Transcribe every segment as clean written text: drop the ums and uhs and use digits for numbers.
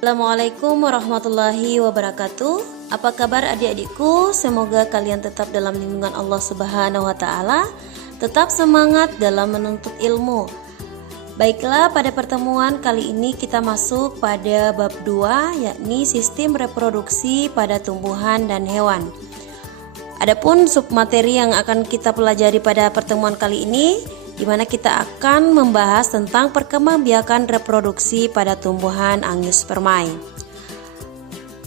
Assalamualaikum warahmatullahi wabarakatuh. Apa kabar adik-adikku? Semoga kalian tetap dalam lindungan Allah Subhanahu wa taala, tetap semangat dalam menuntut ilmu. Baiklah, pada pertemuan kali ini kita masuk pada bab 2, yakni sistem reproduksi pada tumbuhan dan hewan. Adapun submateri yang akan kita pelajari pada pertemuan kali ini, di mana kita akan membahas tentang perkembangbiakan reproduksi pada tumbuhan Angiospermae.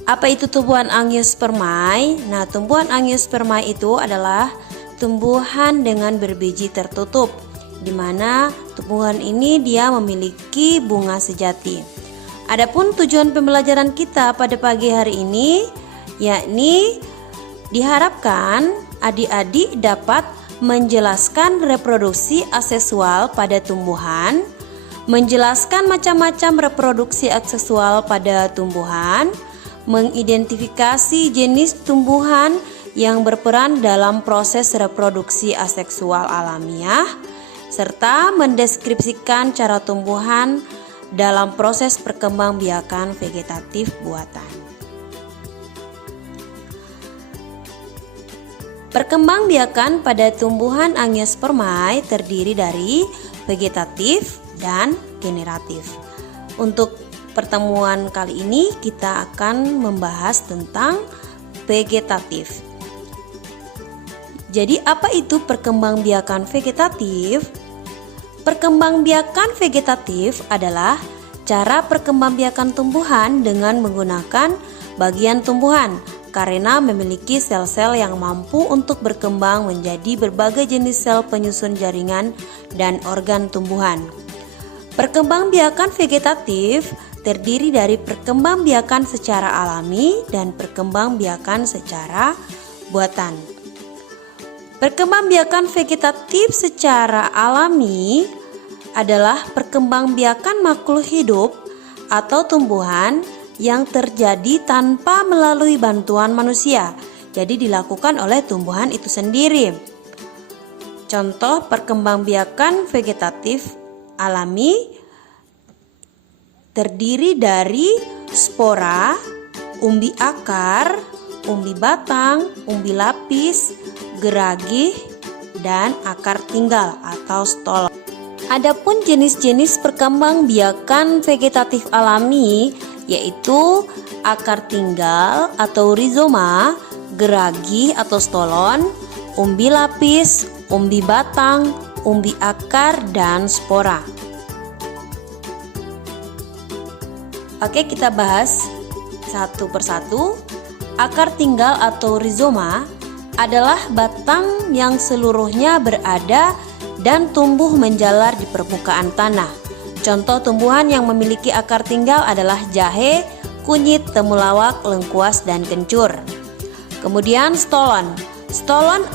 Apa itu tumbuhan Angiospermae? Nah, tumbuhan Angiospermae itu adalah tumbuhan dengan berbiji tertutup, di mana tumbuhan ini dia memiliki bunga sejati. Adapun tujuan pembelajaran kita pada pagi hari ini, yakni diharapkan adik-adik dapat menjelaskan reproduksi aseksual pada tumbuhan, menjelaskan macam-macam reproduksi aseksual pada tumbuhan, mengidentifikasi jenis tumbuhan yang berperan dalam proses reproduksi aseksual alamiah, serta mendeskripsikan cara tumbuhan dalam proses perkembangbiakan vegetatif buatan. Perkembangbiakan pada tumbuhan Angiospermae terdiri dari vegetatif dan generatif. Untuk pertemuan kali ini kita akan membahas tentang vegetatif. Jadi apa itu perkembangbiakan vegetatif? Perkembangbiakan vegetatif adalah cara perkembangbiakan tumbuhan dengan menggunakan bagian tumbuhan, karena memiliki sel-sel yang mampu untuk berkembang menjadi berbagai jenis sel penyusun jaringan dan organ tumbuhan. Perkembangbiakan vegetatif terdiri dari perkembangbiakan secara alami dan perkembangbiakan secara buatan. Perkembangbiakan vegetatif secara alami adalah perkembangbiakan makhluk hidup atau tumbuhan yang terjadi tanpa melalui bantuan manusia, jadi dilakukan oleh tumbuhan itu sendiri. Contoh perkembangbiakan vegetatif alami terdiri dari spora, umbi akar, umbi batang, umbi lapis, geragih, dan akar tinggal atau stolon. Adapun jenis-jenis perkembangbiakan vegetatif alami yaitu akar tinggal atau rizoma, geragih atau stolon, umbi lapis, umbi batang, umbi akar, dan spora. Oke, kita bahas satu persatu. Akar tinggal atau rizoma adalah batang yang seluruhnya berada dan tumbuh menjalar di permukaan tanah. Contoh tumbuhan yang memiliki akar tinggal adalah jahe, kunyit, temulawak, lengkuas, dan kencur. Kemudian stolon. Stolon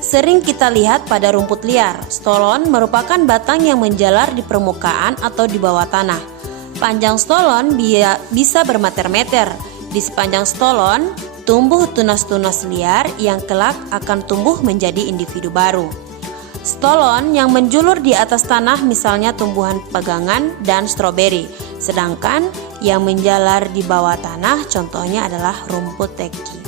sering kita lihat pada rumput liar. Stolon merupakan batang yang menjalar di permukaan atau di bawah tanah. Panjang stolon bisa bermeter-meter. Di sepanjang stolon tumbuh tunas-tunas liar yang kelak akan tumbuh menjadi individu baru. Stolon yang menjulur di atas tanah misalnya tumbuhan pegangan dan stroberi, sedangkan yang menjalar di bawah tanah contohnya adalah rumput teki.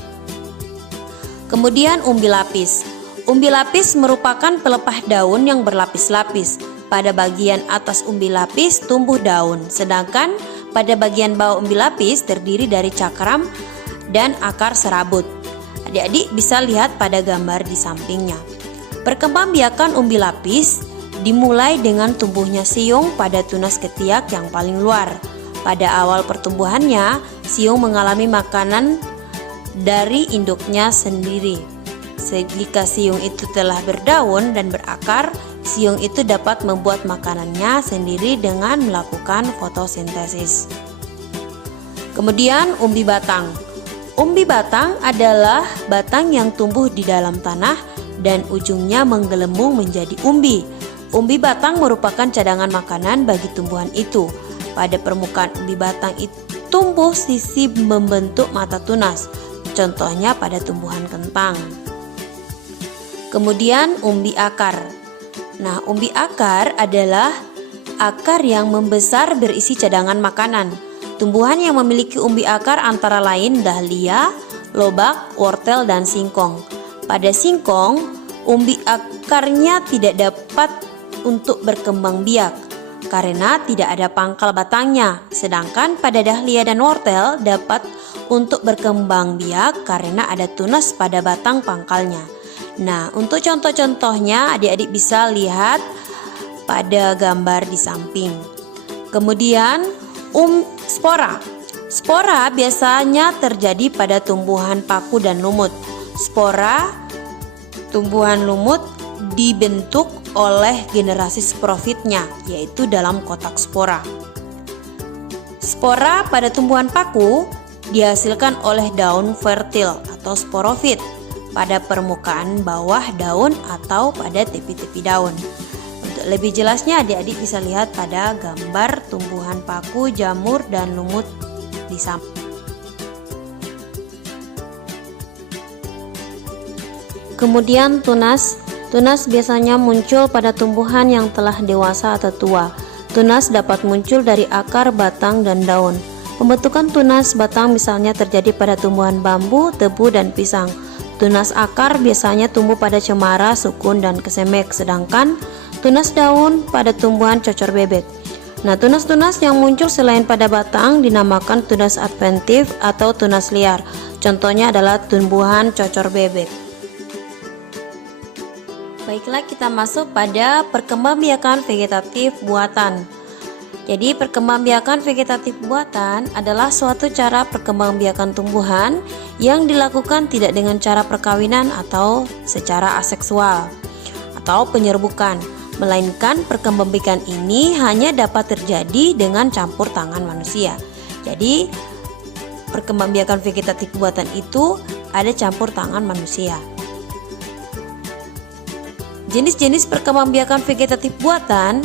Kemudian umbi lapis. Umbi lapis merupakan pelepah daun yang berlapis-lapis. Pada bagian atas umbi lapis tumbuh daun, sedangkan pada bagian bawah umbi lapis terdiri dari cakram dan akar serabut. Adik-adik bisa lihat pada gambar di sampingnya. Perkembangbiakan umbi lapis dimulai dengan tumbuhnya siung pada tunas ketiak yang paling luar. Pada awal pertumbuhannya, siung mengalami makanan dari induknya sendiri. Jika siung itu telah berdaun dan berakar, siung itu dapat membuat makanannya sendiri dengan melakukan fotosintesis. Kemudian umbi batang. Umbi batang adalah batang yang tumbuh di dalam tanah dan ujungnya menggelembung menjadi umbi. Umbi batang merupakan cadangan makanan bagi tumbuhan itu. Pada permukaan umbi batang itu tumbuh sisi membentuk mata tunas, contohnya pada tumbuhan kentang. Kemudian umbi akar. Nah, umbi akar adalah akar yang membesar berisi cadangan makanan. Tumbuhan yang memiliki umbi akar antara lain dahlia, lobak, wortel, dan singkong. Pada singkong, umbi akarnya tidak dapat untuk berkembang biak karena tidak ada pangkal batangnya, sedangkan pada dahlia dan wortel dapat untuk berkembang biak karena ada tunas pada batang pangkalnya. Nah, untuk contoh-contohnya adik-adik bisa lihat pada gambar di samping. Kemudian spora. Spora biasanya terjadi pada tumbuhan paku dan lumut. Spora tumbuhan lumut dibentuk oleh generasi sporofitnya, yaitu dalam kotak spora. Spora pada tumbuhan paku dihasilkan oleh daun fertil atau sporofit pada permukaan bawah daun atau pada tepi-tepi daun. Untuk lebih jelasnya adik-adik bisa lihat pada gambar tumbuhan paku, jamur, dan lumut di samping. Kemudian tunas. Tunas biasanya muncul pada tumbuhan yang telah dewasa atau tua. Tunas dapat muncul dari akar, batang, dan daun. Pembentukan tunas batang misalnya terjadi pada tumbuhan bambu, tebu, dan pisang. Tunas akar biasanya tumbuh pada cemara, sukun, dan kesemek, sedangkan tunas daun pada tumbuhan cocor bebek. Nah, tunas-tunas yang muncul selain pada batang dinamakan tunas adventif atau tunas liar. Contohnya adalah tumbuhan cocor bebek. Baiklah, kita masuk pada perkembangbiakan vegetatif buatan. Jadi, perkembangbiakan vegetatif buatan adalah suatu cara perkembangbiakan tumbuhan yang dilakukan tidak dengan cara perkawinan atau secara aseksual atau penyerbukan, melainkan perkembangbiakan ini hanya dapat terjadi dengan campur tangan manusia. Jadi, perkembangbiakan vegetatif buatan itu ada campur tangan manusia. Jenis-jenis perkembangbiakan vegetatif buatan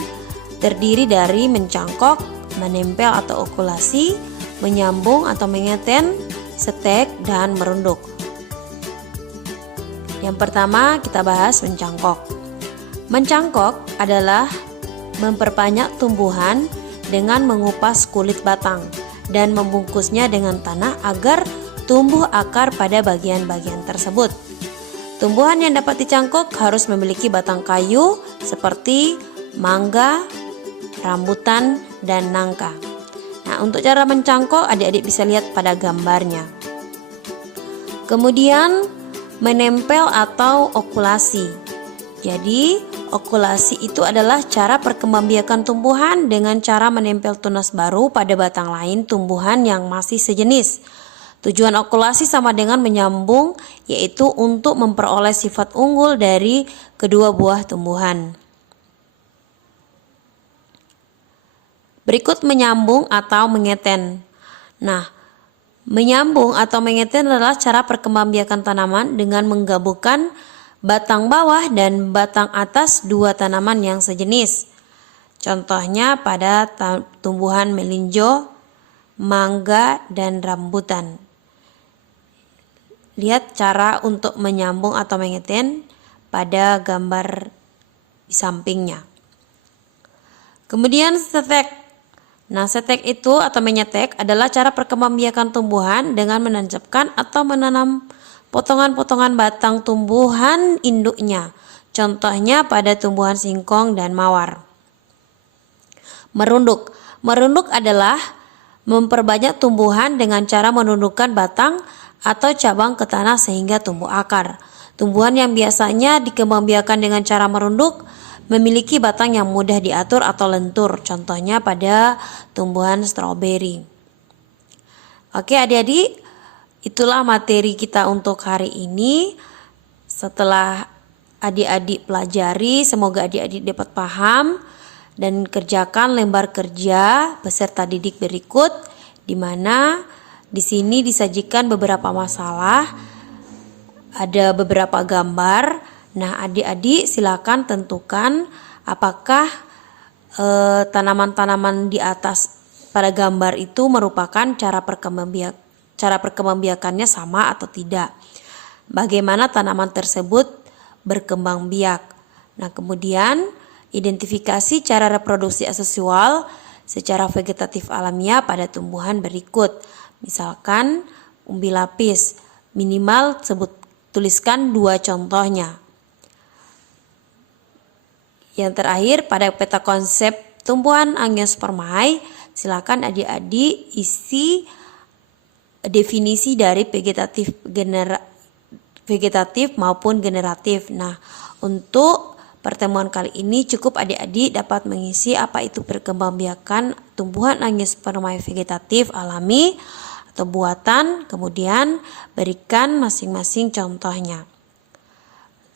terdiri dari mencangkok, menempel atau okulasi, menyambung atau mengeten, setek, dan merunduk. Yang pertama kita bahas mencangkok. Mencangkok adalah memperbanyak tumbuhan dengan mengupas kulit batang dan membungkusnya dengan tanah agar tumbuh akar pada bagian-bagian tersebut. Tumbuhan yang dapat dicangkok harus memiliki batang kayu seperti mangga, rambutan, dan nangka. Nah, untuk cara mencangkok adik-adik bisa lihat pada gambarnya. Kemudian menempel atau okulasi. Jadi, okulasi itu adalah cara perkembangbiakan tumbuhan dengan cara menempel tunas baru pada batang lain tumbuhan yang masih sejenis. Tujuan okulasi sama dengan menyambung, yaitu untuk memperoleh sifat unggul dari kedua buah tumbuhan. Berikut menyambung atau mengeten. Nah, menyambung atau mengeten adalah cara perkembangbiakan tanaman dengan menggabungkan batang bawah dan batang atas dua tanaman yang sejenis. Contohnya pada tumbuhan melinjo, mangga, dan rambutan. Lihat cara untuk menyambung atau mengeten pada gambar di sampingnya. Kemudian setek. Nah, setek itu atau menyetek adalah cara perkembangbiakan tumbuhan dengan menancapkan atau menanam potongan-potongan batang tumbuhan induknya. Contohnya pada tumbuhan singkong dan mawar. Merunduk. Merunduk adalah memperbanyak tumbuhan dengan cara menundukkan batang atau cabang ke tanah sehingga tumbuh akar. Tumbuhan yang biasanya dikembangbiakan dengan cara merunduk memiliki batang yang mudah diatur atau lentur. Contohnya pada tumbuhan stroberi. Oke adik-adik, itulah materi kita untuk hari ini. Setelah adik-adik pelajari, semoga adik-adik dapat paham dan kerjakan lembar kerja peserta didik berikut, di mana di sini disajikan beberapa masalah, ada beberapa gambar. Nah, adik-adik silakan tentukan apakah tanaman-tanaman di atas pada gambar itu merupakan cara perkembangbiakannya sama atau tidak. Bagaimana tanaman tersebut berkembang biak. Nah, kemudian identifikasi cara reproduksi aseksual secara vegetatif alamiah pada tumbuhan berikut. Misalkan umbi lapis, minimal tuliskan 2 contohnya. Yang terakhir, pada peta konsep tumbuhan Angiospermae, silakan adik-adik isi definisi dari vegetatif maupun generatif. Nah, untuk pertemuan kali ini cukup adik-adik dapat mengisi apa itu perkembangbiakan tumbuhan Angiospermae vegetatif alami atau buatan, kemudian berikan masing-masing contohnya.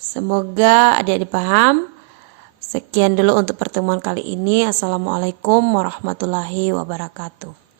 Semoga adik-adik paham. Sekian dulu untuk pertemuan kali ini. Assalamualaikum warahmatullahi wabarakatuh.